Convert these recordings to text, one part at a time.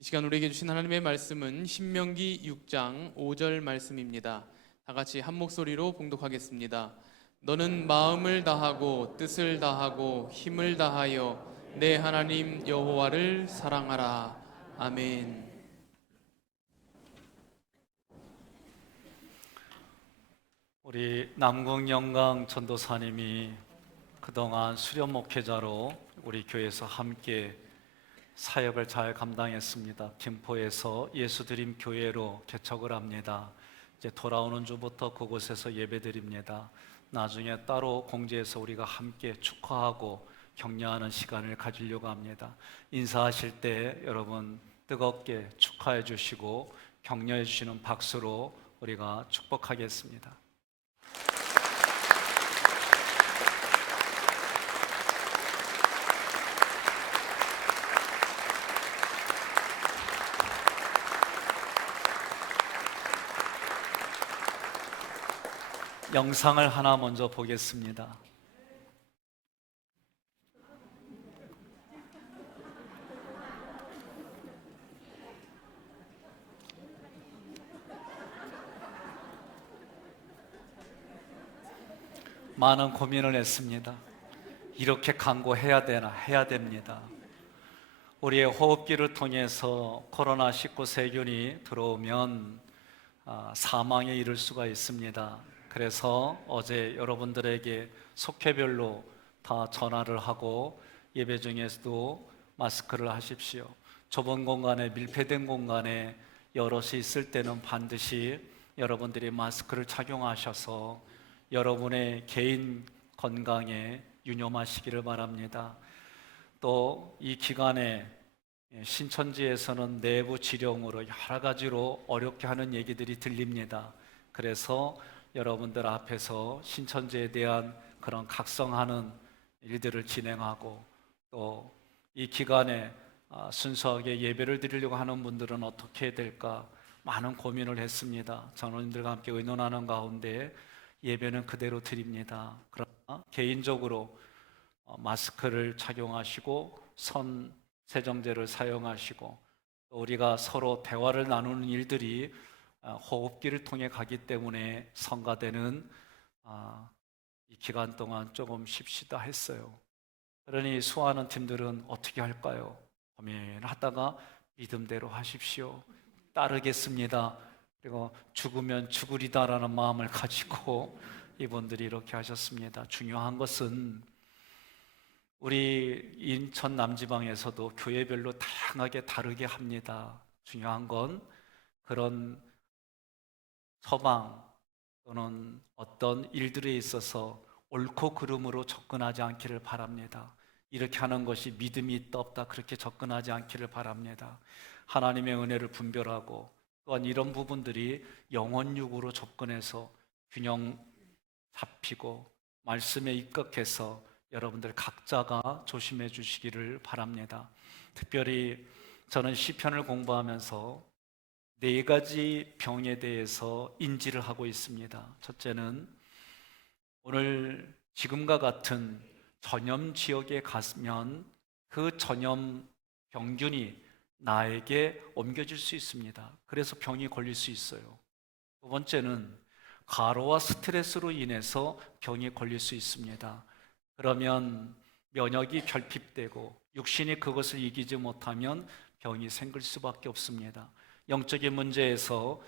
이 시간 우리에게 주신 하나님의 말씀은 신명기 6장 5절 말씀입니다. 다 같이 한 목소리로 봉독하겠습니다. 너는 마음을 다하고 뜻을 다하고 힘을 다하여 내 하나님 여호와를 사랑하라. 아멘. 우리 남궁영강 전도사님이 그동안 수련 목회자로 우리 교회에서 함께 사역을 잘 감당했습니다. 김포에서 예수드림 교회로 개척을 합니다. 이제 돌아오는 주부터 그곳에서 예배드립니다. 나중에 따로 공지해서 우리가 함께 축하하고 격려하는 시간을 가지려고 합니다. 인사하실 때 여러분 뜨겁게 축하해 주시고 격려해 주시는 박수로 우리가 축복하겠습니다. 영상을 하나 먼저 보겠습니다. 많은 고민을 했습니다. 이렇게 강구해야 되나? 해야 됩니다. 우리의 호흡기를 통해서 코로나19 세균이 들어오면 사망에 이를 수가 있습니다. 그래서 어제 여러분들에게 속회별로 다 전화를 하고 예배 중에서도 마스크를 하십시오. 좁은 공간에, 밀폐된 공간에 여럿이 있을 때는 반드시 여러분들이 마스크를 착용하셔서 여러분의 개인 건강에 유념하시기를 바랍니다. 또 이 기간에 신천지에서는 내부 지령으로 여러 가지로 어렵게 하는 얘기들이 들립니다. 그래서 여러분들 앞에서 신천지에 대한 그런 각성하는 일들을 진행하고 또 이 기간에 순수하게 예배를 드리려고 하는 분들은 어떻게 해야 될까 많은 고민을 했습니다. 장로님들과 함께 의논하는 가운데 예배는 그대로 드립니다. 그러나 개인적으로 마스크를 착용하시고 손 세정제를 사용하시고 또 우리가 서로 대화를 나누는 일들이 호흡기를 통해 가기 때문에 성가되는 이 기간 동안 조금 쉽시다 했어요. 그러니 수고하는 팀들은 어떻게 할까요? 고민하다가 믿음대로 하십시오. 따르겠습니다. 그리고 죽으면 죽으리다라는 마음을 가지고 이분들이 이렇게 하셨습니다. 중요한 것은 우리 인천 남지방에서도 교회별로 다양하게 다르게 합니다. 중요한 건 그런 처방 또는 어떤 일들에 있어서 옳고 그름으로 접근하지 않기를 바랍니다. 이렇게 하는 것이 믿음이 있다 없다 그렇게 접근하지 않기를 바랍니다. 하나님의 은혜를 분별하고 또한 이런 부분들이 영혼육으로 접근해서 균형 잡히고 말씀에 입각해서 여러분들 각자가 조심해 주시기를 바랍니다. 특별히 저는 시편을 공부하면서 4가지 병에 대해서 인지를 하고 있습니다. 첫째는 오늘 지금과 같은 전염 지역에 가면 그 전염 병균이 나에게 옮겨질 수 있습니다. 그래서 병이 걸릴 수 있어요. 두 번째는 과로와 스트레스로 인해서 병이 걸릴 수 있습니다. 그러면 면역이 결핍되고 육신이 그것을 이기지 못하면 병이 생길 수밖에 없습니다. 영적인 문제에서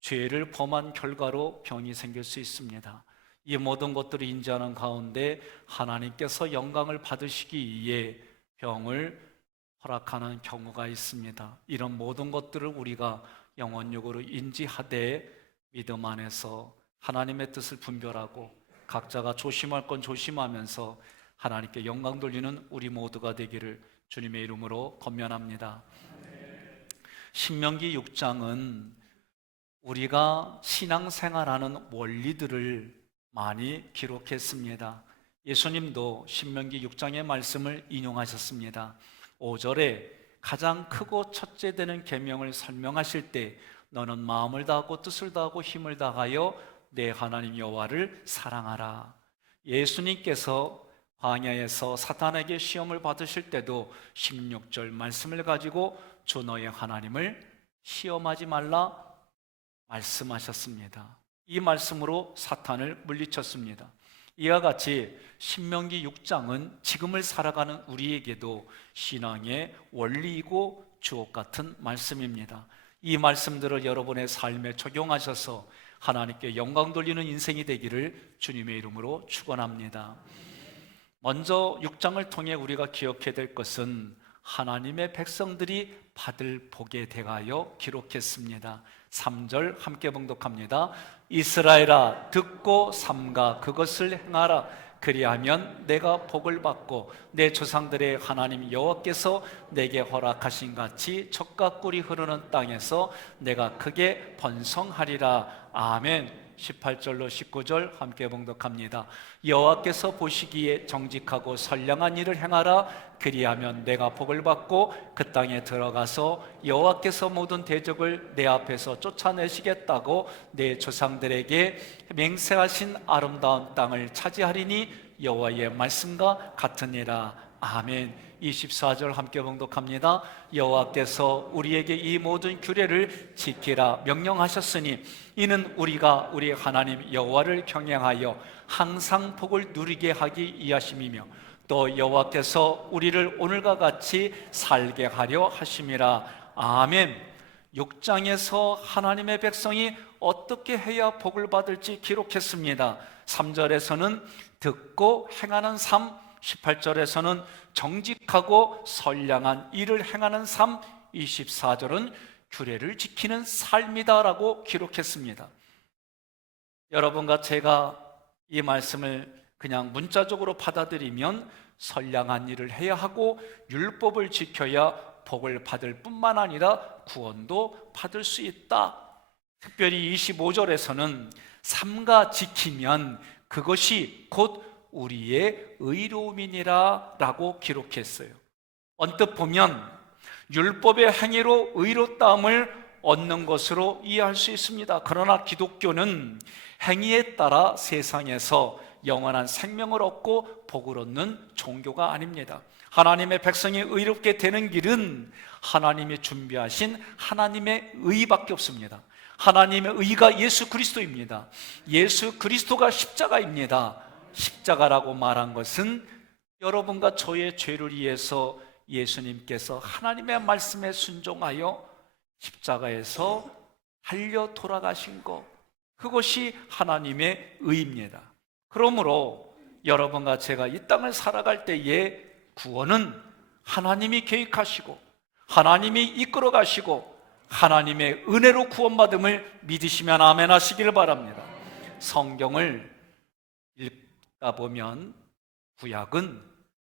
죄를 범한 결과로 병이 생길 수 있습니다. 이 모든 것들을 인지하는 가운데 하나님께서 영광을 받으시기 위해 병을 허락하는 경우가 있습니다. 이런 모든 것들을 우리가 영혼육으로 인지하되 믿음 안에서 하나님의 뜻을 분별하고 각자가 조심할 건 조심하면서 하나님께 영광 돌리는 우리 모두가 되기를 주님의 이름으로 권면합니다. 신명기 6장은 우리가 신앙생활하는 원리들을 많이 기록했습니다. 예수님도 신명기 6장의 말씀을 인용하셨습니다. 5절에 가장 크고 첫째 되는 계명을 설명하실 때 너는 마음을 다하고 뜻을 다하고 힘을 다하여 내 하나님 여호와를 사랑하라. 예수님께서 광야에서 사탄에게 시험을 받으실 때도 16절 말씀을 가지고 주 너의 하나님을 시험하지 말라 말씀하셨습니다. 이 말씀으로 사탄을 물리쳤습니다. 이와 같이 신명기 6장은 지금을 살아가는 우리에게도 신앙의 원리이고 주옥 같은 말씀입니다. 이 말씀들을 여러분의 삶에 적용하셔서 하나님께 영광 돌리는 인생이 되기를 주님의 이름으로 축원합니다. 먼저 6장을 통해 우리가 기억해야 될 것은 하나님의 백성들이 받을 복에 대하여 기록했습니다. 3절 함께 봉독합니다. 이스라엘아 듣고 삼가 그것을 행하라. 그리하면 내가 복을 받고 내 조상들의 하나님 여호와께서 내게 허락하신 같이 젖과 꿀이 흐르는 땅에서 내가 크게 번성하리라. 아멘. 18절로 19절 함께 봉독합니다. 여호와께서 보시기에 정직하고 선량한 일을 행하라. 그리하면 내가 복을 받고 그 땅에 들어가서 여호와께서 모든 대적을 내 앞에서 쫓아내시겠다고 내 조상들에게 맹세하신 아름다운 땅을 차지하리니 여호와의 말씀과 같으니라. 아멘. 24절 함께 봉독합니다. 여호와께서 우리에게 이 모든 규례를 지키라 명령하셨으니 이는 우리가 우리 하나님 여호와를 경외하여 항상 복을 누리게 하기 위하심이며 또 여호와께서 우리를 오늘과 같이 살게 하려 하심이라. 아멘. 6장에서 하나님의 백성이 어떻게 해야 복을 받을지 기록했습니다. 3절에서는 듣고 행하는 삶, 18절에서는 정직하고 선량한 일을 행하는 삶, 24절은 규례를 지키는 삶이다라고 기록했습니다. 여러분과 제가 이 말씀을 그냥 문자적으로 받아들이면 선량한 일을 해야 하고 율법을 지켜야 복을 받을 뿐만 아니라 구원도 받을 수 있다. 특별히 25절에서는 삼가 지키면 그것이 곧 우리의 의로움이니라 라고 기록했어요. 언뜻 보면 율법의 행위로 의롭다함을 얻는 것으로 이해할 수 있습니다. 그러나 기독교는 행위에 따라 세상에서 영원한 생명을 얻고 복을 얻는 종교가 아닙니다. 하나님의 백성이 의롭게 되는 길은 하나님이 준비하신 하나님의 의밖에 없습니다. 하나님의 의가 예수 그리스도입니다. 예수 그리스도가 십자가입니다. 십자가라고 말한 것은 여러분과 저의 죄를 위해서 예수님께서 하나님의 말씀에 순종하여 십자가에서 달려 돌아가신 것, 그것이 하나님의 의입니다. 그러므로 여러분과 제가 이 땅을 살아갈 때에 구원은 하나님이 계획하시고 하나님이 이끌어 가시고 하나님의 은혜로 구원받음을 믿으시면 아멘 하시길 바랍니다. 성경을 읽다 보면 구약은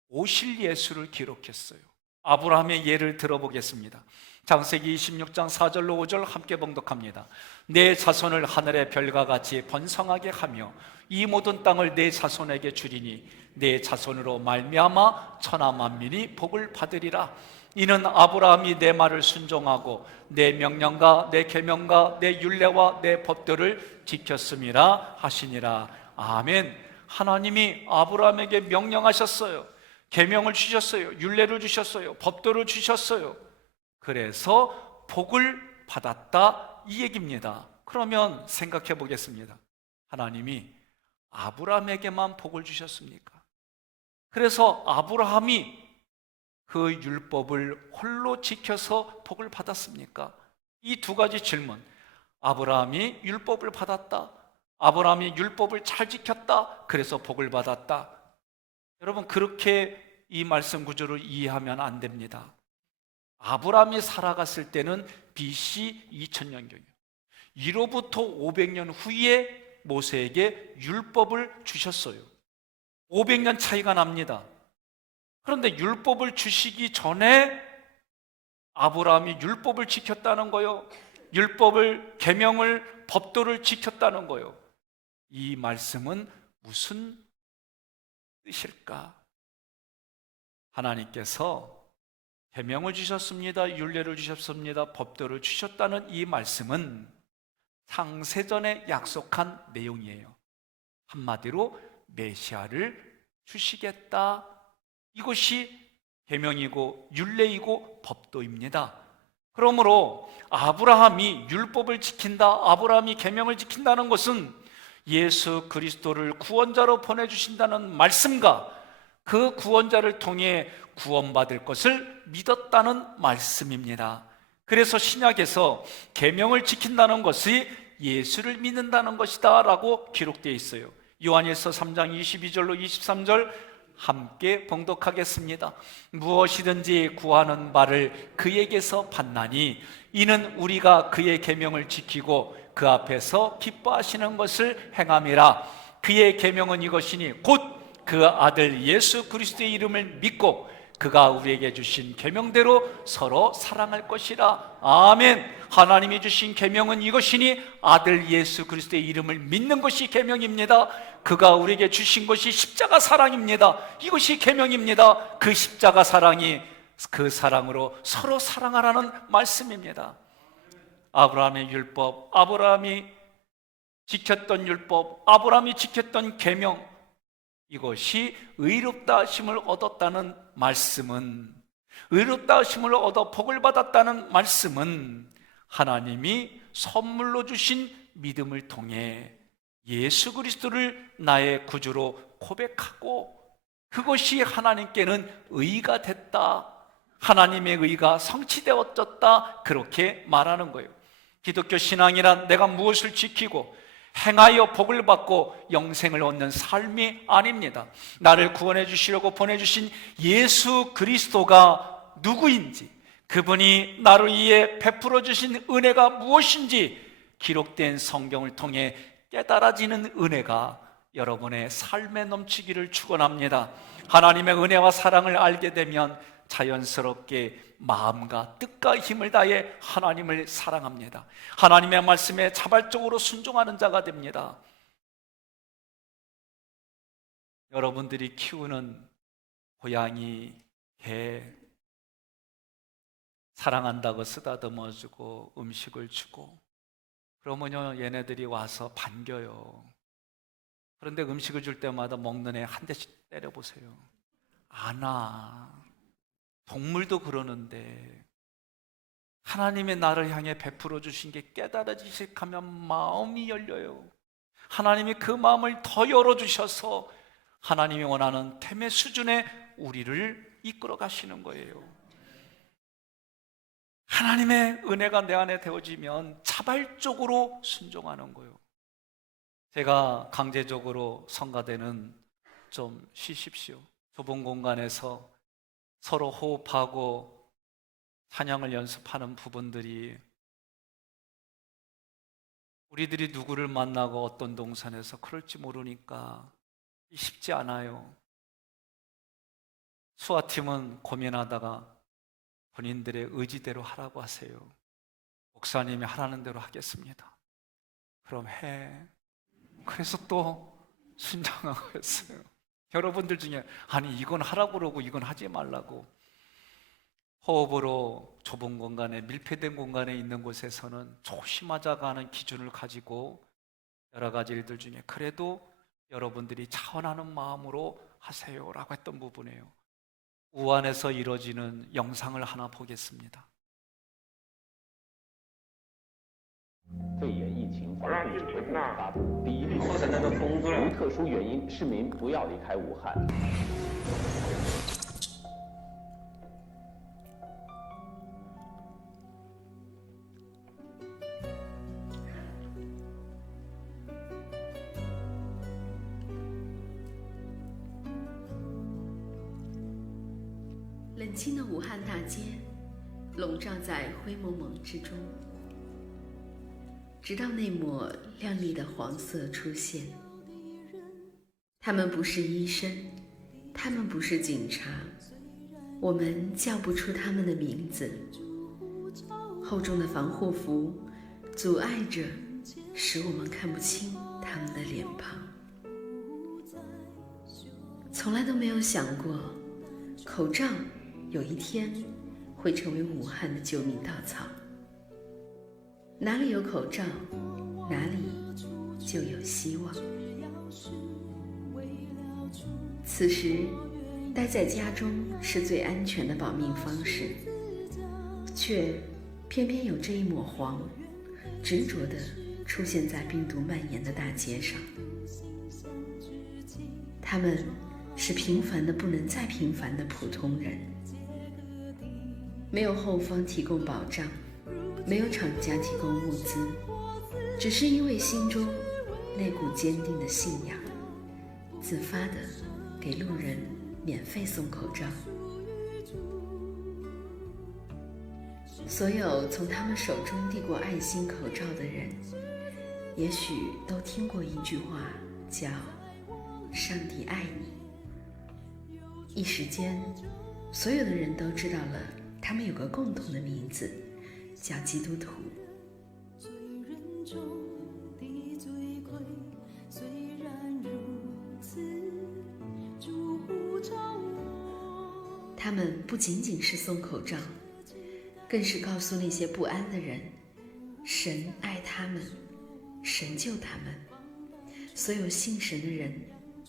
오실 예수를 기록했어요. 아브라함의 예를 들어보겠습니다. 창세기 26장 4절로 5절 함께 봉독합니다. 내 자손을 하늘의 별과 같이 번성하게 하며 이 모든 땅을 내 자손에게 주리니 내 자손으로 말미암아 천하 만민이 복을 받으리라. 이는 아브라함이 내 말을 순종하고 내 명령과 내 계명과 내 율례와 내 법도를 지켰음이라 하시니라. 아멘. 하나님이 아브라함에게 명령하셨어요. 계명을 주셨어요. 율례를 주셨어요. 법도를 주셨어요. 그래서 복을 받았다 이 얘기입니다. 그러면 생각해 보겠습니다. 하나님이 아브라함에게만 복을 주셨습니까? 그래서 아브라함이 그 율법을 홀로 지켜서 복을 받았습니까? 이 두 가지 질문. 아브라함이 율법을 받았다. 아브라함이 율법을 잘 지켰다. 그래서 복을 받았다. 여러분, 그렇게 이 말씀 구조를 이해하면 안 됩니다. 아브라함이 살아갔을 때는 BC 2000년경이에요. 이로부터 500년 후에 모세에게 율법을 주셨어요. 500년 차이가 납니다. 그런데 율법을 주시기 전에 아브라함이 율법을 지켰다는 거요. 율법을, 계명을, 법도를 지켰다는 거요. 이 말씀은 무슨 뜻일까? 하나님께서 계명을 주셨습니다. 율례를 주셨습니다. 법도를 주셨다는 이 말씀은 창세전에 약속한 내용이에요. 한마디로 메시아를 주시겠다. 이것이 계명이고 율례이고 법도입니다. 그러므로 아브라함이 율법을 지킨다, 아브라함이 계명을 지킨다는 것은 예수 그리스도를 구원자로 보내주신다는 말씀과 그 구원자를 통해 구원받을 것을 믿었다는 말씀입니다. 그래서 신약에서 계명을 지킨다는 것이 예수를 믿는다는 것이다 라고 기록되어 있어요. 요한일서 3장 22절로 23절 함께 봉독하겠습니다. 무엇이든지 구하는 바를 그에게서 받나니 이는 우리가 그의 계명을 지키고 그 앞에서 기뻐하시는 것을 행함이라. 그의 계명은 이것이니 곧 그 아들 예수 그리스도의 이름을 믿고 그가 우리에게 주신 계명대로 서로 사랑할 것이라. 아멘. 하나님이 주신 계명은 이것이니 아들 예수 그리스도의 이름을 믿는 것이 계명입니다. 그가 우리에게 주신 것이 십자가 사랑입니다. 이것이 계명입니다. 그 십자가 사랑이 그 사랑으로 서로 사랑하라는 말씀입니다. 아브라함의 율법, 아브라함이 지켰던 율법, 아브라함이 지켰던 계명, 이것이 의롭다 하심을 얻었다는 말씀은, 의롭다 하심을 얻어 복을 받았다는 말씀은 하나님이 선물로 주신 믿음을 통해 예수 그리스도를 나의 구주로 고백하고 그것이 하나님께는 의가 됐다, 하나님의 의가 성취되어졌다, 그렇게 말하는 거예요. 기독교 신앙이란 내가 무엇을 지키고 행하여 복을 받고 영생을 얻는 삶이 아닙니다. 나를 구원해 주시려고 보내주신 예수 그리스도가 누구인지, 그분이 나를 위해 베풀어 주신 은혜가 무엇인지 기록된 성경을 통해 깨달아지는 은혜가 여러분의 삶에 넘치기를 축원합니다. 하나님의 은혜와 사랑을 알게 되면 자연스럽게 마음과 뜻과 힘을 다해 하나님을 사랑합니다. 하나님의 말씀에 자발적으로 순종하는 자가 됩니다. 여러분들이 키우는 고양이, 개, 사랑한다고 쓰다듬어주고 음식을 주고, 그러면요 얘네들이 와서 반겨요. 그런데 음식을 줄 때마다 먹는 애 한 대씩 때려보세요. 안 와. 동물도 그러는데 하나님의 나를 향해 베풀어 주신 게 깨달아지기 시작하면 마음이 열려요. 하나님이 그 마음을 더 열어주셔서 하나님이 원하는 템의 수준에 우리를 이끌어 가시는 거예요. 하나님의 은혜가 내 안에 되어지면 자발적으로 순종하는 거예요. 제가 강제적으로 성가대는 좀 쉬십시오. 좁은 공간에서 서로 호흡하고 찬양을 연습하는 부분들이, 우리들이 누구를 만나고 어떤 동산에서 그럴지 모르니까 쉽지 않아요. 수화팀은 고민하다가 본인들의 의지대로 하라고 하세요. 목사님이 하라는 대로 하겠습니다. 그럼 해. 그래서 또 순종하고 했어요. 여러분들 중에 아니 이건 하라고 그러고 이건 하지 말라고, 호흡으로 좁은 공간에, 밀폐된 공간에 있는 곳에서는 조심하자가 하는 기준을 가지고 여러 가지 일들 중에 그래도 여러분들이 차원하는 마음으로 하세요라고 했던 부분이에요. 우한에서 이루어지는 영상을 하나 보겠습니다. 肺炎疫情防控指挥部发布第一例确诊，无特殊原因，市民不要离开武汉。冷清的武汉大街，笼罩在灰蒙蒙之中。直到那抹亮丽的黄色出现。他们不是医生，他们不是警察，我们叫不出他们的名字。厚重的防护服阻碍着，使我们看不清他们的脸庞。从来都没有想过，口罩有一天会成为武汉的救命稻草。哪里有口罩，哪里就有希望。此时，待在家中是最安全的保命方式，却偏偏有这一抹黄，执着地出现在病毒蔓延的大街上。他们是平凡的不能再平凡的普通人，没有后方提供保障，没有厂家提供物资，只是因为心中那股坚定的信仰，自发地给路人免费送口罩。所有从他们手中递过爱心口罩的人，也许都听过一句话，叫“上帝爱你”。一时间，所有的人都知道了，他们有个共同的名字，叫基督徒。他们不仅仅是送口罩，更是告诉那些不安的人，神爱他们，神救他们，所有信神的人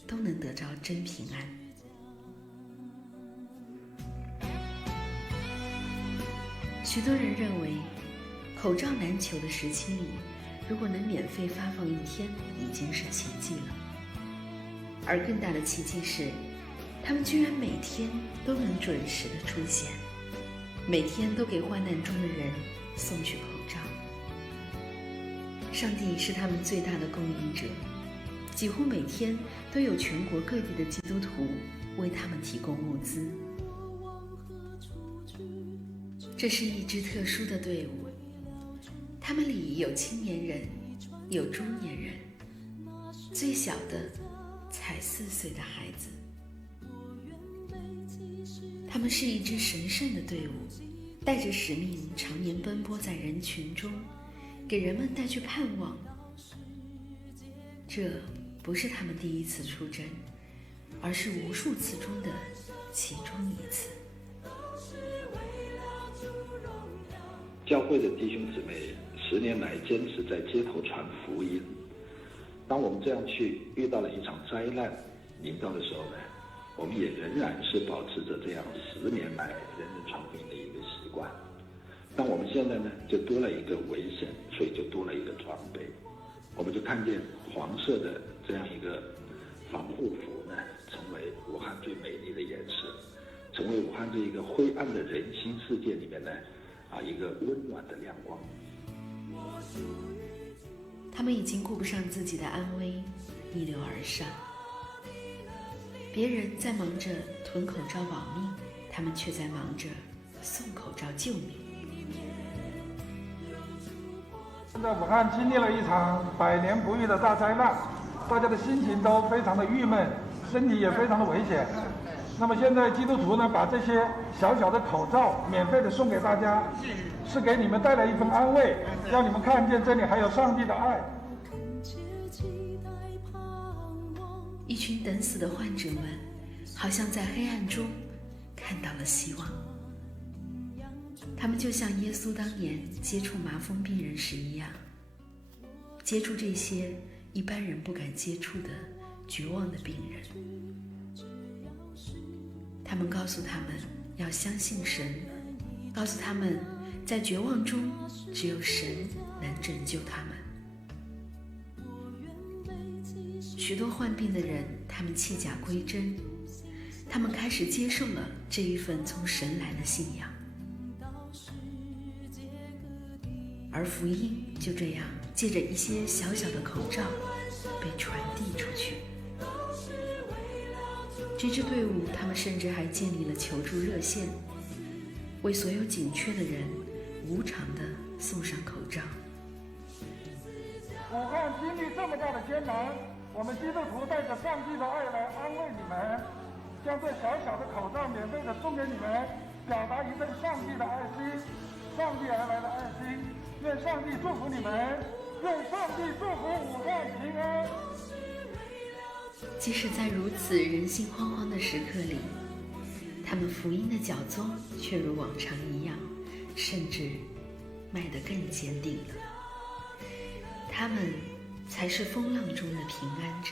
都能得着真平安。许多人认为，口罩难求的时期里，如果能免费发放一天，已经是奇迹了。而更大的奇迹是，他们居然每天都能准时的出现，每天都给患难中的人送去口罩。上帝是他们最大的供应者，几乎每天都有全国各地的基督徒为他们提供物资。这是一支特殊的队伍，他们里有青年人，有中年人，最小的才4岁的孩子。他们是一支神圣的队伍，带着使命，常年奔波在人群中，给人们带去盼望。这不是他们第一次出征，而是无数次中的其中一次。教会的弟兄姊妹10年来坚持在街头传福音。当我们这样去遇到了一场灾难临到的时候呢，我们也仍然是保持着这样10年来人人传福音的一个习惯。但我们现在呢，就多了一个危险，所以就多了一个装备。我们就看见黄色的这样一个防护服呢，成为武汉最美丽的颜色，成为武汉这一个灰暗的人心世界里面呢，一个温暖的亮光。他们已经顾不上自己的安危，逆流而上。别人在忙着囤口罩保命，他们却在忙着送口罩救命。现在武汉经历了一场100年不遇的大灾难，大家的心情都非常的郁闷，身体也非常的危险。那么现在基督徒呢，把这些小小的口罩免费的送给大家，是给你们带来一份安慰，让你们看见这里还有上帝的爱。一群等死的患者们，好像在黑暗中看到了希望。他们就像耶稣当年接触麻风病人时一样，接触这些一般人不敢接触的绝望的病人。他们告诉他们要相信神，告诉他们在绝望中只有神能拯救他们。许多患病的人，他们弃甲归真，他们开始接受了这一份从神来的信仰，而福音就这样借着一些小小的口罩被传递出去。这支队伍，他们甚至还建立了求助热线，为所有紧缺的人无偿地送上口罩。武汉经历这么大的艰难，我们基督徒带着上帝的爱来安慰你们，将这小小的口罩免费的送给你们，表达一份上帝的爱心，上帝而来的爱心。愿上帝祝福你们，愿上帝祝福武汉平安。即使在如此人心惶惶的时刻里，他们福音的脚踪却如往常一样，甚至迈得更坚定了。他们才是风浪中的平安者，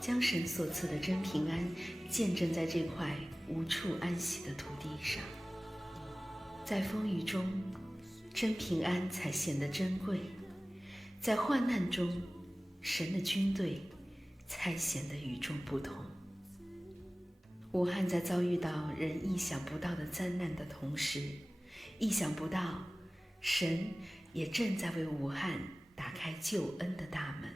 将神所赐的真平安见证在这块无处安息的土地上。在风雨中，真平安才显得珍贵，在患难中，神的军队才显得与众不同。武汉在遭遇到人意想不到的灾难的同时，意想不到，神也正在为武汉打开救恩的大门。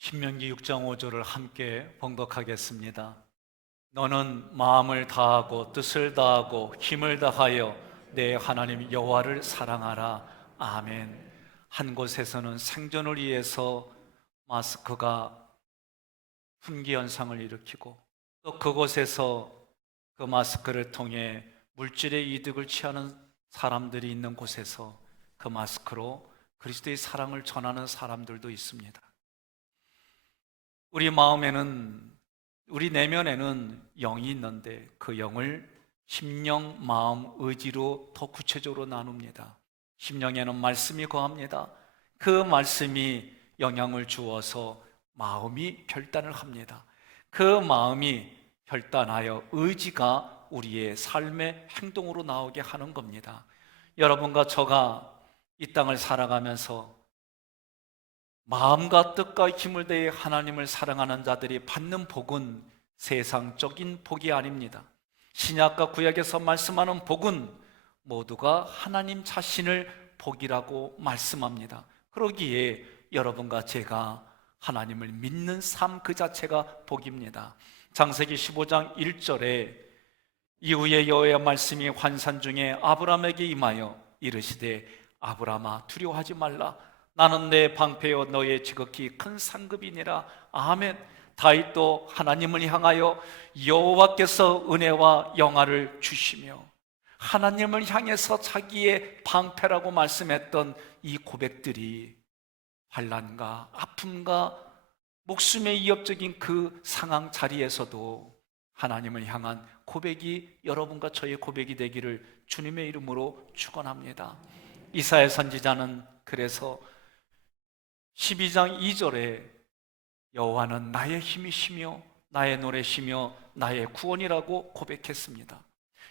신명기 6장 5절을 함께 봉독하겠습니다. 너는 마음을 다하고 뜻을 다하고 힘을 다하여 내 하나님 여호와를 사랑하라. 아멘. 한 곳에서는 생존을 위해서 마스크가 훈기 현상을 일으키고 또 그곳에서 그 마스크를 통해 물질의 이득을 취하는 사람들이 있는 곳에서 그 마스크로 그리스도의 사랑을 전하는 사람들도 있습니다. 우리 마음에는, 우리 내면에는 영이 있는데 그 영을 심령, 마음, 의지로 더 구체적으로 나눕니다. 심령에는 말씀이 거합니다. 그 말씀이 영향을 주어서 마음이 결단을 합니다. 그 마음이 결단하여 의지가 우리의 삶의 행동으로 나오게 하는 겁니다. 여러분과 저가 이 땅을 살아가면서 마음과 뜻과 힘을 다해 하나님을 사랑하는 자들이 받는 복은 세상적인 복이 아닙니다. 신약과 구약에서 말씀하는 복은 모두가 하나님 자신을 복이라고 말씀합니다. 그러기에 여러분과 제가 하나님을 믿는 삶 그 자체가 복입니다. 창세기 15장 1절에 이후에 여호와의 말씀이 환산 중에 아브라함에게 임하여 이르시되 아브라함아 두려워하지 말라. 나는 내 방패여 너의 지극히 큰 상급이니라. 아멘. 다윗도 하나님을 향하여 여호와께서 은혜와 영화를 주시며 하나님을 향해서 자기의 방패라고 말씀했던 이 고백들이 환난과 아픔과 목숨의 위협적인 그 상황 자리에서도 하나님을 향한 고백이 여러분과 저의 고백이 되기를 주님의 이름으로 축원합니다. 이사야 선지자는 그래서 12장 2절에 여호와는 나의 힘이시며 나의 노래시며 나의 구원이라고 고백했습니다.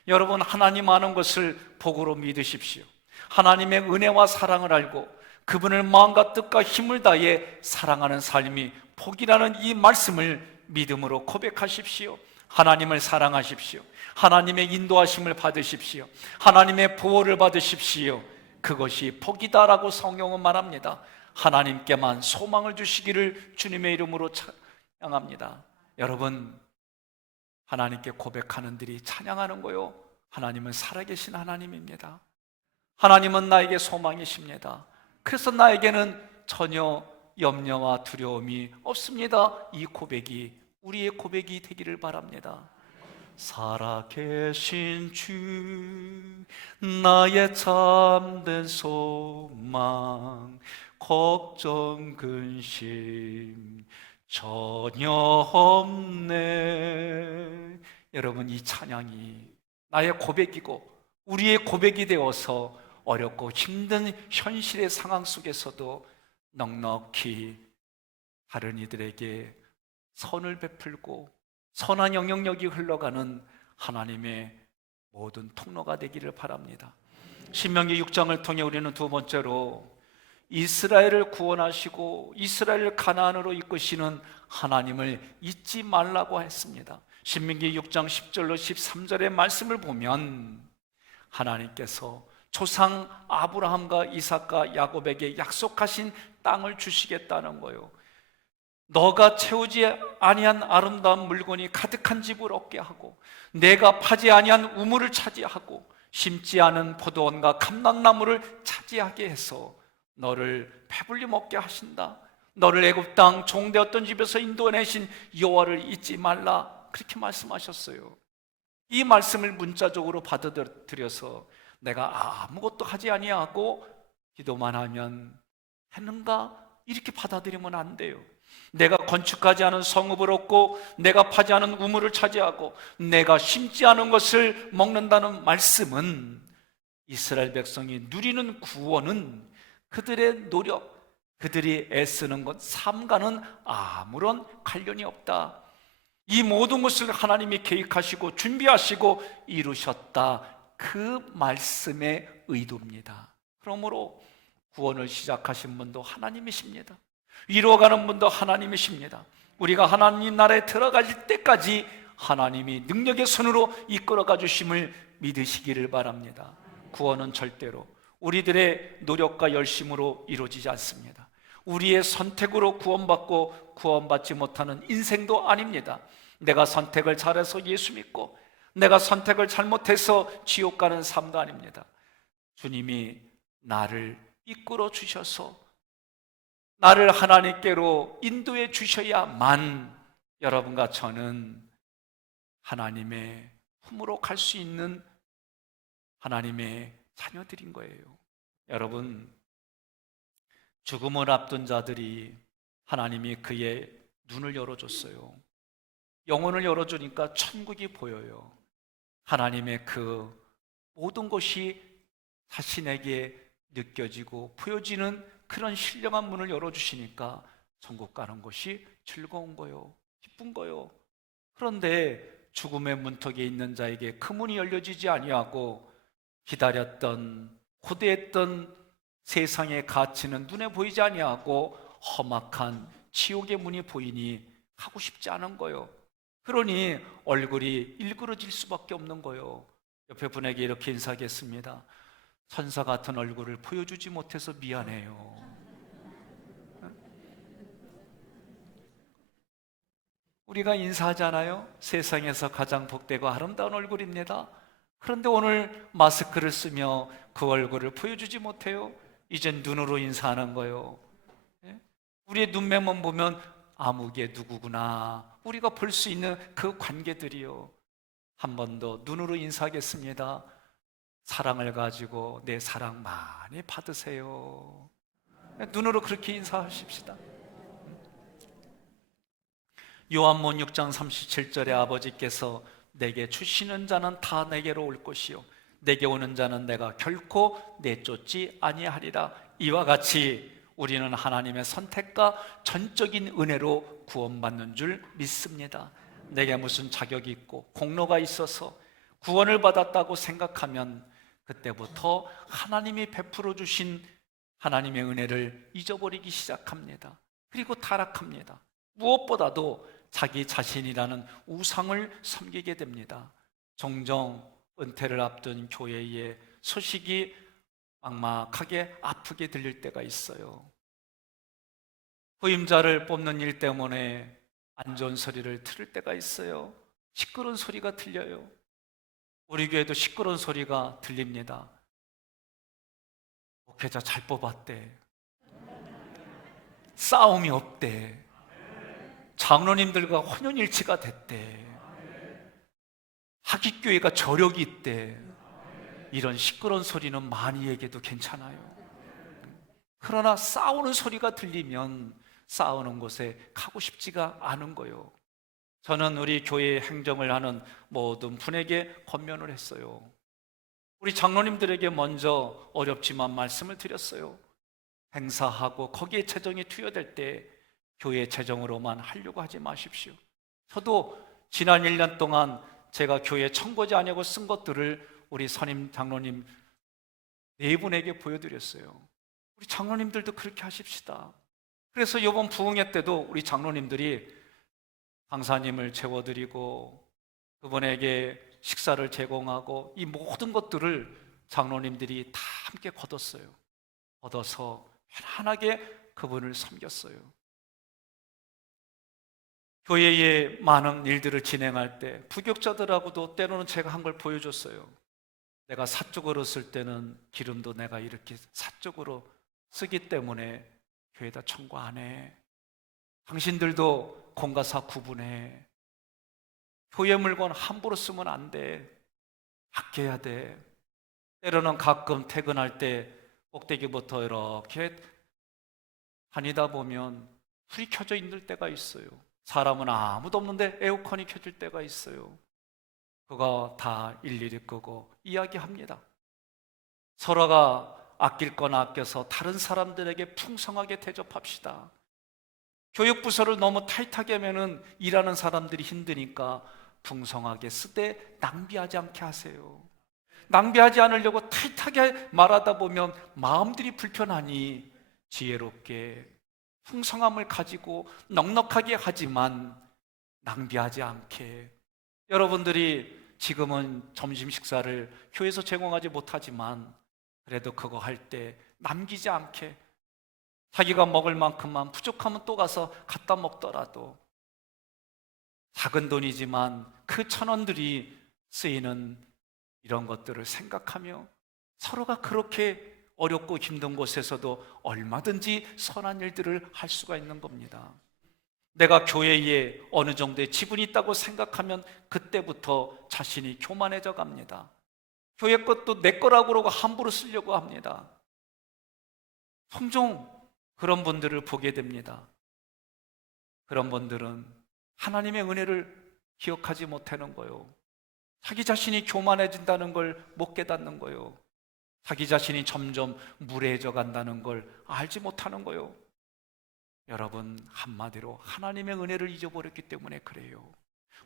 여러분, 하나님 아는 것을 복으로 믿으십시오. 하나님의 은혜와 사랑을 알고 그분을 마음과 뜻과 힘을 다해 사랑하는 삶이 복이라는 이 말씀을 믿음으로 고백하십시오. 하나님을 사랑하십시오. 하나님의 인도하심을 받으십시오. 하나님의 보호를 받으십시오. 그것이 복이다라고 성경은 말합니다. 하나님께만 소망을 주시기를 주님의 이름으로 찬양합니다. 여러분, 하나님께 고백하는 들이 찬양하는 거요, 하나님은 살아계신 하나님입니다. 하나님은 나에게 소망이십니다. 그래서 나에게는 전혀 염려와 두려움이 없습니다. 이 고백이 우리의 고백이 되기를 바랍니다. 살아계신 주 나의 참된 소망, 걱정 근심 전혀 없네. 여러분, 이 찬양이 나의 고백이고 우리의 고백이 되어서 어렵고 힘든 현실의 상황 속에서도 넉넉히 다른 이들에게 선을 베풀고 선한 영향력이 흘러가는 하나님의 모든 통로가 되기를 바랍니다. 신명기 6장을 통해 우리는 두 번째로 이스라엘을 구원하시고 이스라엘을 가나안으로 이끄시는 하나님을 잊지 말라고 했습니다. 신명기 6장 10절로 13절의 말씀을 보면 하나님께서 조상 아브라함과 이삭과 야곱에게 약속하신 땅을 주시겠다는 거예요. 너가 채우지 아니한 아름다운 물건이 가득한 집을 얻게 하고 내가 파지 아니한 우물을 차지하고 심지 않은 포도원과 감람나무를 차지하게 해서 너를 배불리 먹게 하신다. 너를 애굽 땅 종되었던 집에서 인도해내신 여호와를 잊지 말라. 그렇게 말씀하셨어요. 이 말씀을 문자적으로 받아들여서 내가 아무것도 하지 아니하고 기도만 하면 했는가? 이렇게 받아들이면 안 돼요. 내가 건축하지 않은 성읍을 얻고 내가 파지 않은 우물을 차지하고 내가 심지 않은 것을 먹는다는 말씀은 이스라엘 백성이 누리는 구원은 그들의 노력, 그들이 애쓰는 것, 삶과는 아무런 관련이 없다. 이 모든 것을 하나님이 계획하시고 준비하시고 이루셨다. 그 말씀의 의도입니다. 그러므로 구원을 시작하신 분도 하나님이십니다. 이루어가는 분도 하나님이십니다. 우리가 하나님 나라에 들어갈 때까지 하나님이 능력의 손으로 이끌어가 주심을 믿으시기를 바랍니다. 구원은 절대로 우리들의 노력과 열심으로 이루어지지 않습니다. 우리의 선택으로 구원받고 구원받지 못하는 인생도 아닙니다. 내가 선택을 잘해서 예수 믿고 내가 선택을 잘못해서 지옥 가는 삶도 아닙니다. 주님이 나를 이끌어 주셔서 나를 하나님께로 인도해 주셔야만 여러분과 저는 하나님의 품으로 갈 수 있는 하나님의 자녀들인 거예요. 여러분, 죽음을 앞둔 자들이 하나님이 그의 눈을 열어줬어요. 영혼을 열어주니까 천국이 보여요. 하나님의 그 모든 것이 자신에게 느껴지고 보여지는 그런 신령한 문을 열어주시니까 천국 가는 것이 즐거운 거요, 기쁜 거요. 그런데 죽음의 문턱에 있는 자에게 그 문이 열려지지 아니하고 기다렸던, 고대했던 세상의 가치는 눈에 보이지 아니하고 험악한 지옥의 문이 보이니 가고 싶지 않은 거요. 그러니 얼굴이 일그러질 수밖에 없는 거요. 옆에 분에게 이렇게 인사하겠습니다. 천사 같은 얼굴을 보여주지 못해서 미안해요. 우리가 인사하잖아요. 세상에서 가장 복되고 아름다운 얼굴입니다. 그런데 오늘 마스크를 쓰며 그 얼굴을 보여주지 못해요. 이젠 눈으로 인사하는 거예요. 우리의 눈매만 보면 아무개 누구구나 우리가 볼 수 있는 그 관계들이요. 한 번 더 눈으로 인사하겠습니다. 사랑을 가지고 내 사랑 많이 받으세요. 눈으로 그렇게 인사하십시다. 요한복음 6장 37절에 아버지께서 내게 주시는 자는 다 내게로 올 것이요 내게 오는 자는 내가 결코 내쫓지 아니하리라. 이와 같이 우리는 하나님의 선택과 전적인 은혜로 구원받는 줄 믿습니다. 내게 무슨 자격이 있고 공로가 있어서 구원을 받았다고 생각하면 그때부터 하나님이 베풀어 주신 하나님의 은혜를 잊어버리기 시작합니다. 그리고 타락합니다. 무엇보다도 자기 자신이라는 우상을 섬기게 됩니다. 종종 은퇴를 앞둔 교회의 소식이 막막하게 아프게 들릴 때가 있어요. 후임자를 뽑는 일 때문에 안 좋은 소리를 들을 때가 있어요. 시끄러운 소리가 들려요. 우리 교회도 시끄러운 소리가 들립니다. 목회자 잘 뽑았대. 싸움이 없대. 장로님들과 혼연일치가 됐대. 하깃교회가 저력이 있대. 이런 시끄러운 소리는 많이에게도 괜찮아요. 그러나 싸우는 소리가 들리면 싸우는 곳에 가고 싶지가 않은 거예요. 저는 우리 교회 행정을 하는 모든 분에게 권면을 했어요. 우리 장로님들에게 먼저 어렵지만 말씀을 드렸어요. 행사하고 거기에 재정이 투여될 때 교회 재정으로만 하려고 하지 마십시오. 저도 지난 1년 동안 제가 교회 청구하지 아니하고 쓴 것들을 우리 선임 장로님 4분에게 보여드렸어요. 우리 장로님들도 그렇게 하십시다. 그래서 이번 부흥회 때도 우리 장로님들이 강사님을 채워드리고 그분에게 식사를 제공하고 이 모든 것들을 장로님들이 다 함께 거뒀어요. 얻어서 편안하게 그분을 섬겼어요. 교회에 많은 일들을 진행할 때 부격자들하고도 때로는 제가 한 걸 보여줬어요. 내가 사적으로 쓸 때는 기름도 내가 이렇게 사적으로 쓰기 때문에 교회에다 청구 안 해. 당신들도 공과사 구분해. 교회 물건 함부로 쓰면 안 돼. 아껴야 돼. 때로는 가끔 퇴근할 때 꼭대기부터 이렇게 다니다 보면 불이 켜져 있는 때가 있어요. 사람은 아무도 없는데 에어컨이 켜질 때가 있어요. 그거 다 일일이 끄고 이야기합니다. 서로가 아낄 건 아껴서 다른 사람들에게 풍성하게 대접합시다. 교육부서를 너무 타이트하게 하면은 일하는 사람들이 힘드니까 풍성하게 쓰되 낭비하지 않게 하세요. 낭비하지 않으려고 타이트하게 말하다 보면 마음들이 불편하니 지혜롭게 풍성함을 가지고 넉넉하게 하지만 낭비하지 않게. 여러분들이 지금은 점심 식사를 교회에서 제공하지 못하지만 그래도 그거 할 때 남기지 않게, 자기가 먹을 만큼만 부족하면 또 가서 갖다 먹더라도 작은 돈이지만 그 1,000원들이 쓰이는 이런 것들을 생각하며 서로가 그렇게 어렵고 힘든 곳에서도 얼마든지 선한 일들을 할 수가 있는 겁니다. 내가 교회에 어느 정도의 지분이 있다고 생각하면 그때부터 자신이 교만해져 갑니다. 교회 것도 내 거라고 그러고 함부로 쓰려고 합니다. 종종 그런 분들을 보게 됩니다. 그런 분들은 하나님의 은혜를 기억하지 못하는 거예요. 자기 자신이 교만해진다는 걸 못 깨닫는 거예요. 자기 자신이 점점 무례해져 간다는 걸 알지 못하는 거예요. 여러분, 한마디로 하나님의 은혜를 잊어버렸기 때문에 그래요.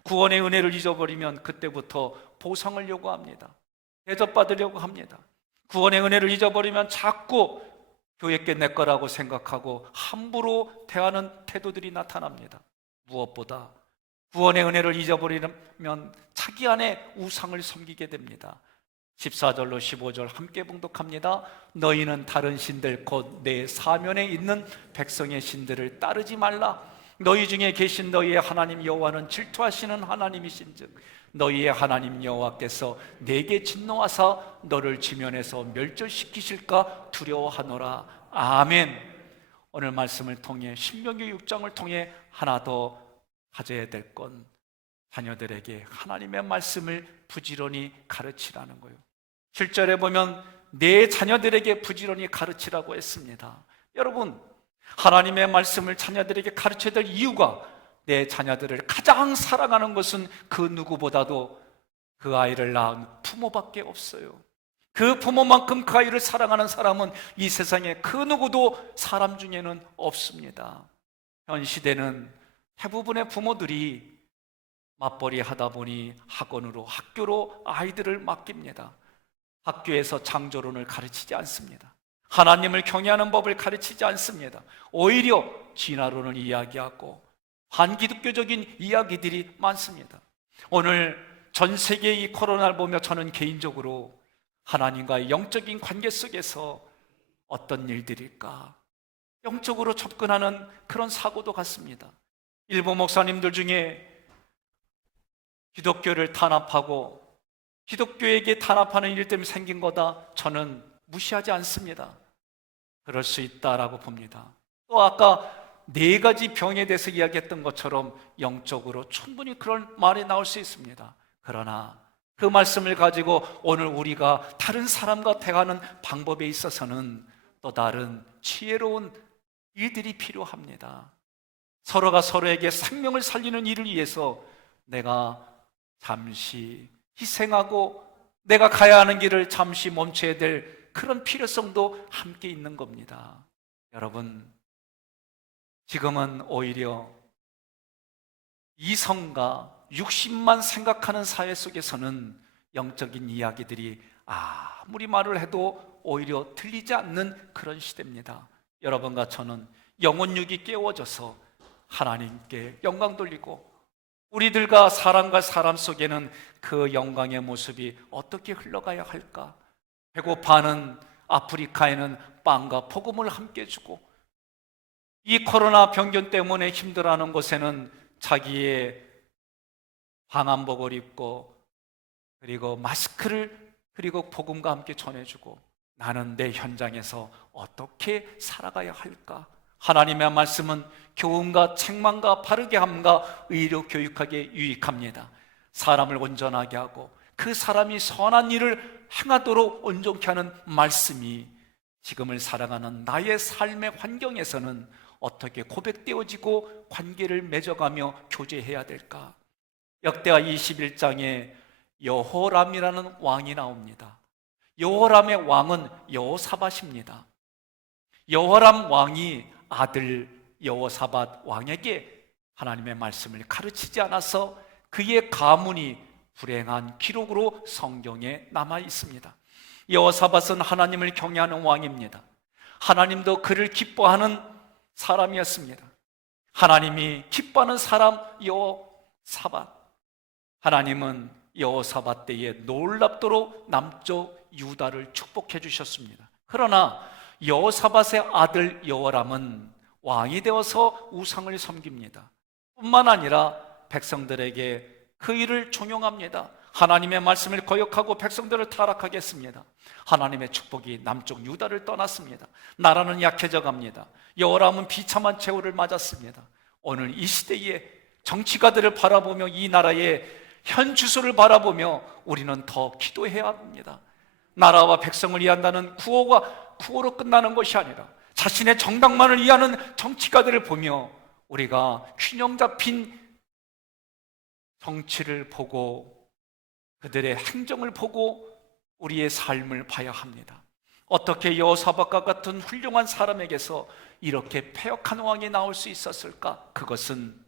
구원의 은혜를 잊어버리면 그때부터 보상을 요구합니다. 대접받으려고 합니다. 구원의 은혜를 잊어버리면 자꾸 교회께 내 거라고 생각하고 함부로 대하는 태도들이 나타납니다. 무엇보다 구원의 은혜를 잊어버리면 자기 안에 우상을 섬기게 됩니다. 14절로 15절 함께 봉독합니다. 너희는 다른 신들 곧 내 사면에 있는 백성의 신들을 따르지 말라. 너희 중에 계신 너희의 하나님 여호와는 질투하시는 하나님이신즉 너희의 하나님 여호와께서 내게 진노하사 너를 지면에서 멸절시키실까 두려워하노라. 아멘. 오늘 말씀을 통해 신명기 6장을 통해 하나 더 가져야 될 건 자녀들에게 하나님의 말씀을 부지런히 가르치라는 거예요. 7절에 보면 내 자녀들에게 부지런히 가르치라고 했습니다. 여러분, 하나님의 말씀을 자녀들에게 가르쳐야 될 이유가 내 자녀들을 가장 사랑하는 것은 그 누구보다도 그 아이를 낳은 부모밖에 없어요. 그 부모만큼 그 아이를 사랑하는 사람은 이 세상에 그 누구도 사람 중에는 없습니다. 현 시대는 대부분의 부모들이 맞벌이 하다 보니 학원으로, 학교로 아이들을 맡깁니다. 학교에서 창조론을 가르치지 않습니다. 하나님을 경외하는 법을 가르치지 않습니다. 오히려 진화론을 이야기하고 반기독교적인 이야기들이 많습니다. 오늘 전 세계의 이 코로나를 보며 저는 개인적으로 하나님과의 영적인 관계 속에서 어떤 일들일까 영적으로 접근하는 그런 사고도 같습니다. 일부 목사님들 중에 기독교를 탄압하고 기독교에게 탄압하는 일 때문에 생긴 거다, 저는 무시하지 않습니다. 그럴 수 있다라고 봅니다. 또 아까 4가지 병에 대해서 이야기했던 것처럼 영적으로 충분히 그런 말이 나올 수 있습니다. 그러나 그 말씀을 가지고 오늘 우리가 다른 사람과 대하는 방법에 있어서는 또 다른 지혜로운 일들이 필요합니다. 서로가 서로에게 생명을 살리는 일을 위해서 내가 잠시 희생하고 내가 가야 하는 길을 잠시 멈춰야 될 그런 필요성도 함께 있는 겁니다. 여러분, 지금은 오히려 이성과 육신만 생각하는 사회 속에서는 영적인 이야기들이 아무리 말을 해도 오히려 들리지 않는 그런 시대입니다. 여러분과 저는 영혼육이 깨워져서 하나님께 영광 돌리고 우리들과 사람과 사람 속에는 그 영광의 모습이 어떻게 흘러가야 할까? 배고파하는 아프리카에는 빵과 복음을 함께 주고 이 코로나 병균 때문에 힘들어하는 곳에는 자기의 방한복을 입고 그리고 마스크를 그리고 복음과 함께 전해주고 나는 내 현장에서 어떻게 살아가야 할까? 하나님의 말씀은 교훈과 책망과 바르게 함과 의로 교육하게 유익합니다. 사람을 온전하게 하고 그 사람이 선한 일을 행하도록 온전케 하는 말씀이 지금을 살아가는 나의 삶의 환경에서는 어떻게 고백되어지고 관계를 맺어가며 교제해야 될까? 역대하 21장에 여호람이라는 왕이 나옵니다. 여호람의 왕은 여호사밧입니다. 여호람 왕이 아들 여호사밧 왕에게 하나님의 말씀을 가르치지 않아서 그의 가문이 불행한 기록으로 성경에 남아 있습니다. 여호사밧은 하나님을 경외하는 왕입니다. 하나님도 그를 기뻐하는 사람이었습니다. 하나님이 기뻐하는 사람 여호사밧. 하나님은 여호사밧 때에 놀랍도록 남쪽 유다를 축복해 주셨습니다. 그러나 여호사밧의 아들 여호람은 왕이 되어서 우상을 섬깁니다. 뿐만 아니라 백성들에게 그 일을 종용합니다. 하나님의 말씀을 거역하고 백성들을 타락하게 했습니다. 하나님의 축복이 남쪽 유다를 떠났습니다. 나라는 약해져 갑니다. 여호람은 비참한 최후를 맞았습니다. 오늘 이 시대에 정치가들을 바라보며 이 나라의 현 주소를 바라보며 우리는 더 기도해야 합니다. 나라와 백성을 위한다는 구호로 끝나는 것이 아니라 자신의 정당만을 위하는 정치가들을 보며 우리가 균형 잡힌 정치를 보고 그들의 행정을 보고 우리의 삶을 봐야 합니다. 어떻게 여호사밧과 같은 훌륭한 사람에게서 이렇게 패역한 왕이 나올 수 있었을까? 그것은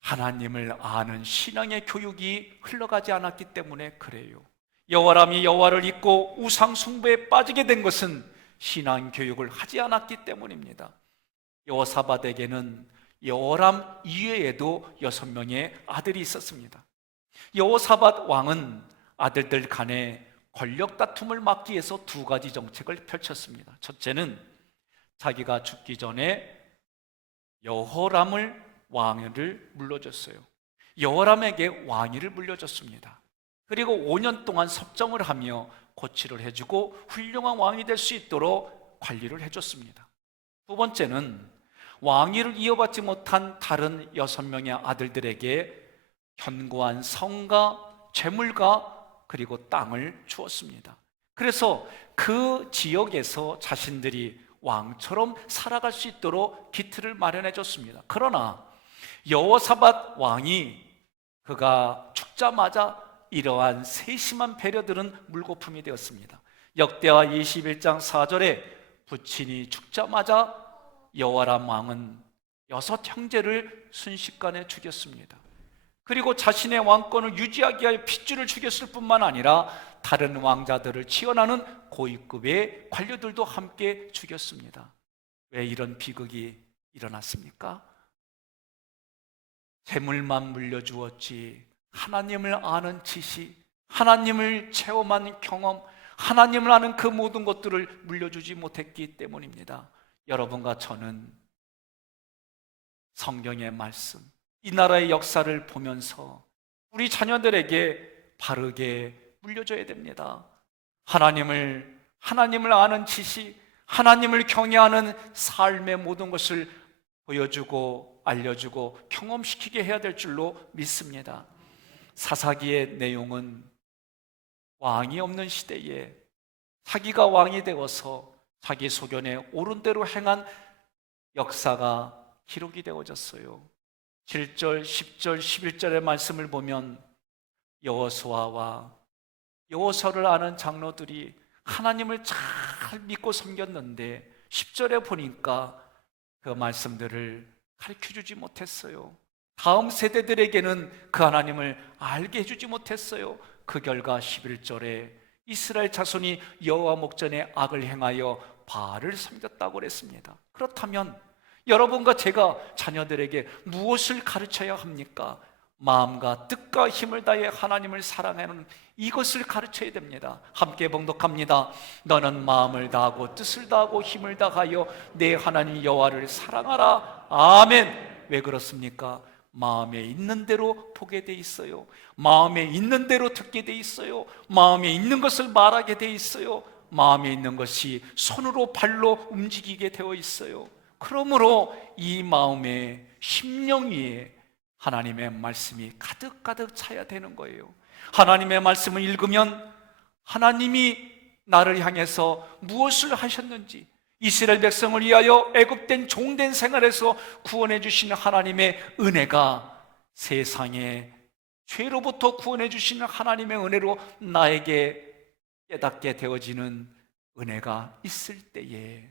하나님을 아는 신앙의 교육이 흘러가지 않았기 때문에 그래요. 여호람이 여호와를 잊고 우상 숭배에 빠지게 된 것은 신앙 교육을 하지 않았기 때문입니다. 여호사밧에게는 여호람 이외에도 6명의 아들이 있었습니다. 여호사밧 왕은 아들들 간에 권력 다툼을 막기 위해서 2가지 정책을 펼쳤습니다. 첫째는 자기가 죽기 전에 여호람을 왕위를 물려줬어요. 여호람에게 왕위를 물려줬습니다. 그리고 5년 동안 섭정을 하며 고치를 해주고 훌륭한 왕이 될 수 있도록 관리를 해줬습니다. 두 번째는 왕위를 이어받지 못한 다른 6명의 아들들에게 견고한 성과 재물과 그리고 땅을 주었습니다. 그래서 그 지역에서 자신들이 왕처럼 살아갈 수 있도록 기틀을 마련해 줬습니다. 그러나 여호사밧 왕이 그가 죽자마자 이러한 세심한 배려들은 물거품이 되었습니다. 역대하 21장 4절에 부친이 죽자마자 여호람 왕은 6 형제를 순식간에 죽였습니다. 그리고 자신의 왕권을 유지하기 위하여 핏줄을 죽였을 뿐만 아니라 다른 왕자들을 지원하는 고위급의 관료들도 함께 죽였습니다. 왜 이런 비극이 일어났습니까? 재물만 물려주었지 하나님을 아는 지식, 하나님을 체험한 경험, 하나님을 아는 그 모든 것들을 물려주지 못했기 때문입니다. 여러분과 저는 성경의 말씀, 이 나라의 역사를 보면서 우리 자녀들에게 바르게 물려줘야 됩니다. 하나님을 아는 지식, 하나님을 경외하는 삶의 모든 것을 보여주고 알려주고 경험시키게 해야 될 줄로 믿습니다. 사사기의 내용은 왕이 없는 시대에 자기가 왕이 되어서 자기 소견에 옳은 대로 행한 역사가 기록이 되어졌어요. 7절, 10절, 11절의 말씀을 보면 여호수아와 여호수아를 아는 장로들이 하나님을 잘 믿고 섬겼는데 10절에 보니까 그 말씀들을 가르쳐주지 못했어요. 다음 세대들에게는 그 하나님을 알게 해주지 못했어요. 그 결과 11절에 이스라엘 자손이 여호와 목전에 악을 행하여 바알을 섬겼다고 그랬습니다. 그렇다면 여러분과 제가 자녀들에게 무엇을 가르쳐야 합니까? 마음과 뜻과 힘을 다해 하나님을 사랑하는 이것을 가르쳐야 됩니다. 함께 봉독합니다. 너는 마음을 다하고 뜻을 다하고 힘을 다하여 내 하나님 여호와를 사랑하라. 아멘. 왜 그렇습니까? 마음에 있는 대로 보게 돼 있어요. 마음에 있는 대로 듣게 돼 있어요. 마음에 있는 것을 말하게 돼 있어요. 마음에 있는 것이 손으로 발로 움직이게 되어 있어요. 그러므로 이 마음에 심령 위에 하나님의 말씀이 가득가득 차야 되는 거예요. 하나님의 말씀을 읽으면 하나님이 나를 향해서 무엇을 하셨는지, 이스라엘 백성을 위하여 애굽된 종된 생활에서 구원해 주시는 하나님의 은혜가 세상의 죄로부터 구원해 주시는 하나님의 은혜로 나에게 깨닫게 되어지는 은혜가 있을 때에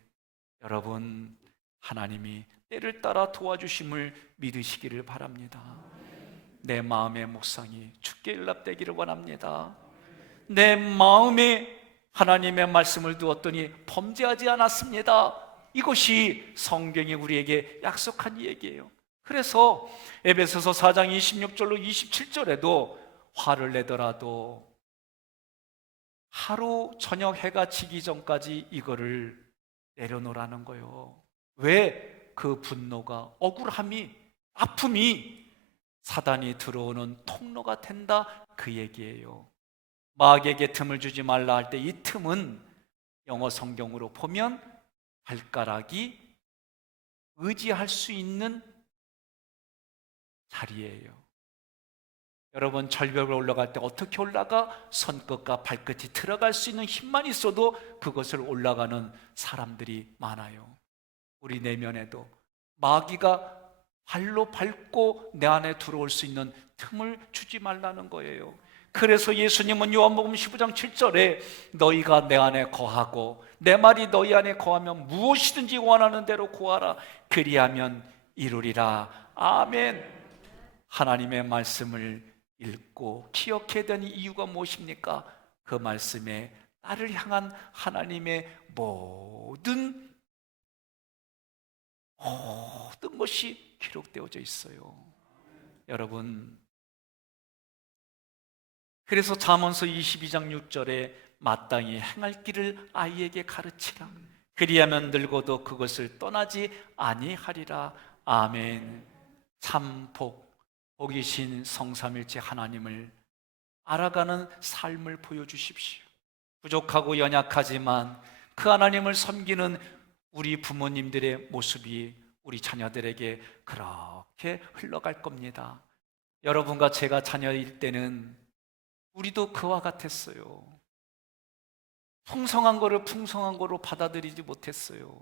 여러분, 하나님이 때를 따라 도와주심을 믿으시기를 바랍니다. 내 마음의 묵상이 주께 연락되기를 원합니다. 내 마음에 하나님의 말씀을 두었더니 범죄하지 않았습니다. 이것이 성경이 우리에게 약속한 얘기예요. 그래서 에베소서 4장 26절로 27절에도 화를 내더라도 하루 저녁 해가 지기 전까지 이거를 내려놓으라는 거예요. 왜? 그 분노가, 억울함이, 아픔이 사단이 들어오는 통로가 된다, 그 얘기예요. 마귀에게 틈을 주지 말라 할 때 이 틈은 영어 성경으로 보면 발가락이 의지할 수 있는 자리예요. 여러분, 절벽을 올라갈 때 어떻게 올라가? 손끝과 발끝이 들어갈 수 있는 힘만 있어도 그것을 올라가는 사람들이 많아요. 우리 내면에도 마귀가 발로 밟고 내 안에 들어올 수 있는 틈을 주지 말라는 거예요. 그래서 예수님은 요한복음 15장 7절에 너희가 내 안에 거하고 내 말이 너희 안에 거하면 무엇이든지 원하는 대로 구하라, 그리하면 이루리라. 아멘. 하나님의 말씀을 읽고 기억해야 되는 이유가 무엇입니까? 그 말씀에 나를 향한 하나님의 모든 것이 기록되어져 있어요. 여러분, 그래서 잠언서 22장 6절에 마땅히 행할 길을 아이에게 가르치라, 그리하면 늙어도 그것을 떠나지 아니하리라. 아멘. 참 복이신 성삼일체 하나님을 알아가는 삶을 보여주십시오. 부족하고 연약하지만 그 하나님을 섬기는 우리 부모님들의 모습이 우리 자녀들에게 그렇게 흘러갈 겁니다. 여러분과 제가 자녀일 때는 우리도 그와 같았어요. 풍성한 거를 풍성한 거로 받아들이지 못했어요.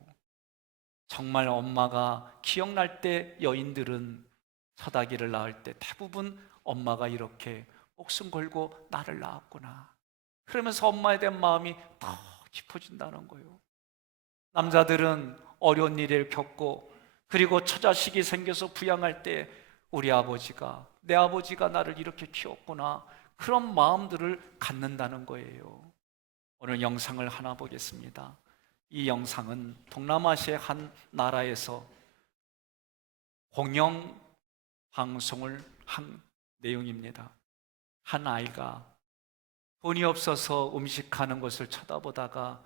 정말 엄마가 기억날 때 여인들은 처다기를 낳을 때 대부분 엄마가 이렇게 목숨 걸고 나를 낳았구나, 그러면서 엄마에 대한 마음이 더 깊어진다는 거예요. 남자들은 어려운 일을 겪고 그리고 처자식이 생겨서 부양할 때 우리 아버지가, 내 아버지가 나를 이렇게 키웠구나, 그런 마음들을 갖는다는 거예요. 오늘 영상을 하나 보겠습니다. 이 영상은 동남아시아의 한 나라에서 공영 방송을 한 내용입니다. 한 아이가 돈이 없어서 음식하는 것을 쳐다보다가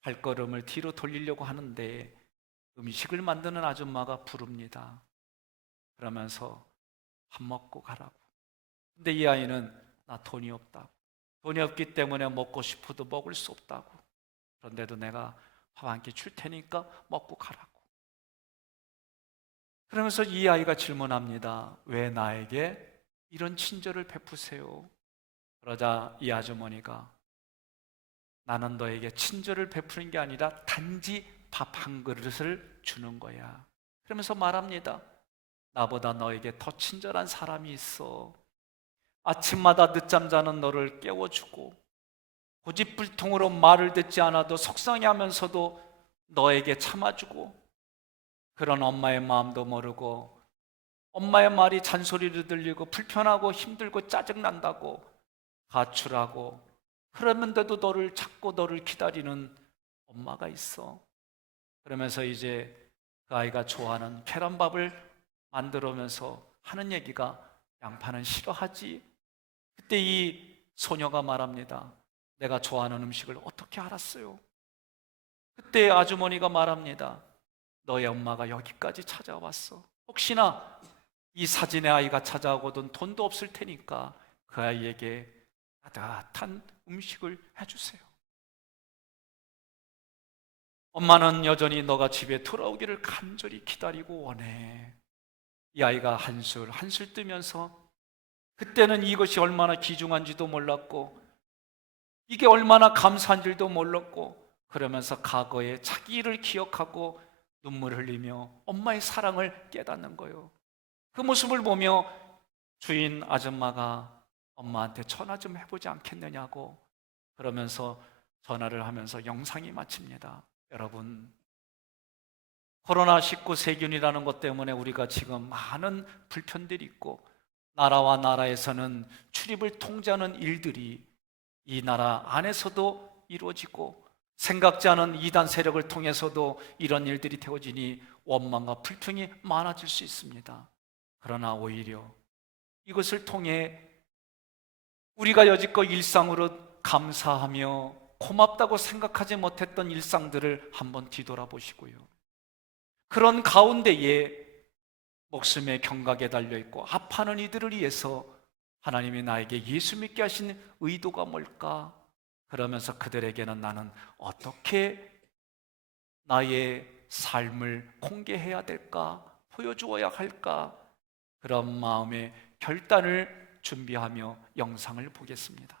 발걸음을 뒤로 돌리려고 하는데 음식을 만드는 아줌마가 부릅니다. 그러면서 밥 먹고 가라고. 근데 이 아이는 나 돈이 없다고, 돈이 없기 때문에 먹고 싶어도 먹을 수 없다고, 그런데도 내가 밥 한 끼 줄 테니까 먹고 가라고. 그러면서 이 아이가 질문합니다. 왜 나에게 이런 친절을 베푸세요? 그러자 이 아주머니가 나는 너에게 친절을 베푸는 게 아니라 단지 밥 한 그릇을 주는 거야. 그러면서 말합니다. 나보다 너에게 더 친절한 사람이 있어. 아침마다 늦잠 자는 너를 깨워주고 고집불통으로 말을 듣지 않아도 속상해하면서도 너에게 참아주고, 그런 엄마의 마음도 모르고 엄마의 말이 잔소리로 들리고 불편하고 힘들고 짜증난다고 가출하고, 그러면서도 너를 찾고 너를 기다리는 엄마가 있어. 그러면서 이제 그 아이가 좋아하는 계란밥을 만들어면서 하는 얘기가 양파는 싫어하지. 그때 이 소녀가 말합니다. 내가 좋아하는 음식을 어떻게 알았어요? 그때 아주머니가 말합니다. 너의 엄마가 여기까지 찾아왔어. 혹시나 이 사진의 아이가 찾아오거든 돈도 없을 테니까 그 아이에게 따뜻한 음식을 해주세요. 엄마는 여전히 너가 집에 돌아오기를 간절히 기다리고 원해. 이 아이가 한술 한술 뜨면서 그때는 이것이 얼마나 귀중한지도 몰랐고 이게 얼마나 감사한 줄도 몰랐고, 그러면서 과거의 자기 일을 기억하고 눈물 흘리며 엄마의 사랑을 깨닫는 거예요. 그 모습을 보며 주인 아줌마가 엄마한테 전화 좀 해보지 않겠느냐고, 그러면서 전화를 하면서 영상이 마칩니다. 여러분, 코로나19 세균이라는 것 때문에 우리가 지금 많은 불편들이 있고 나라와 나라에서는 출입을 통제하는 일들이 이 나라 안에서도 이루어지고, 생각지 않은 이단 세력을 통해서도 이런 일들이 되어지니 원망과 불평이 많아질 수 있습니다. 그러나 오히려 이것을 통해 우리가 여지껏 일상으로 감사하며 고맙다고 생각하지 못했던 일상들을 한번 뒤돌아보시고요, 그런 가운데에 목숨의 경각에 달려있고 아파하는 이들을 위해서 하나님이 나에게 예수 믿게 하신 의도가 뭘까? 그러면서 그들에게는 나는 어떻게 나의 삶을 공개해야 될까? 보여주어야 할까? 그런 마음의 결단을 준비하며 영상을 보겠습니다.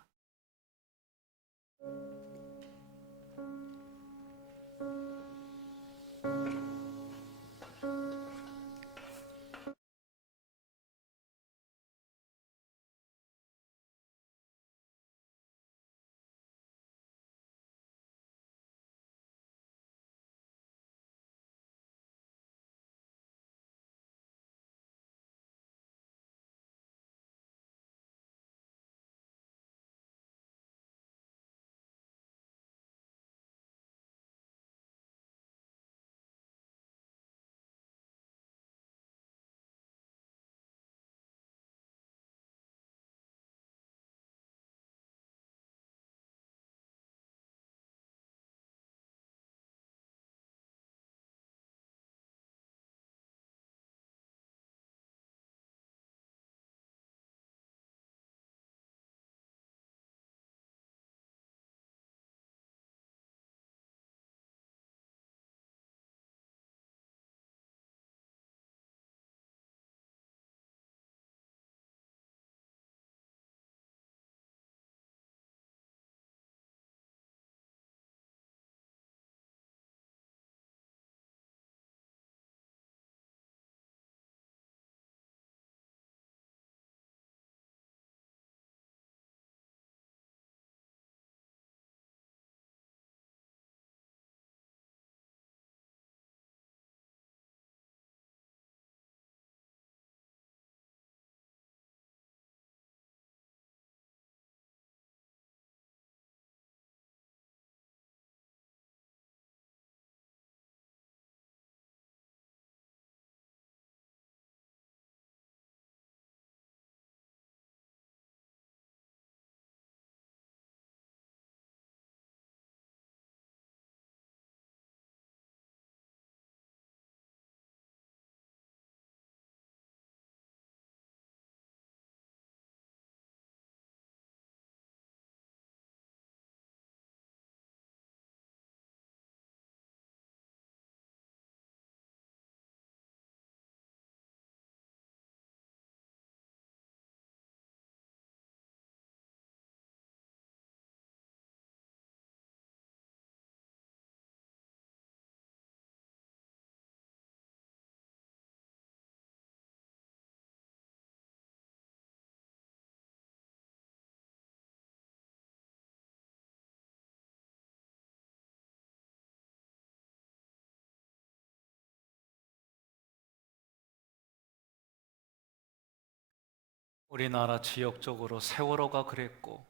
우리나라 지역적으로 세월호가 그랬고,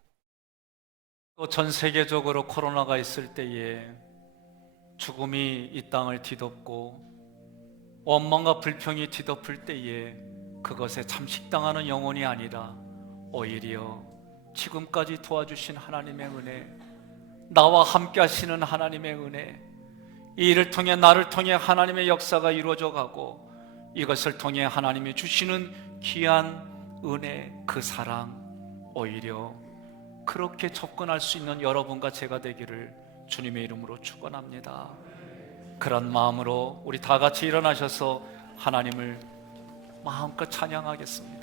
또 전 세계적으로 코로나가 있을 때에 죽음이 이 땅을 뒤덮고 원망과 불평이 뒤덮을 때에 그것에 잠식당하는 영혼이 아니라 오히려 지금까지 도와주신 하나님의 은혜, 나와 함께 하시는 하나님의 은혜, 이 일을 통해 나를 통해 하나님의 역사가 이루어져 가고, 이것을 통해 하나님이 주시는 귀한 은혜, 그 사랑, 오히려 그렇게 접근할 수 있는 여러분과 제가 되기를 주님의 이름으로 축원합니다. 그런 마음으로 우리 다 같이 일어나셔서 하나님을 마음껏 찬양하겠습니다.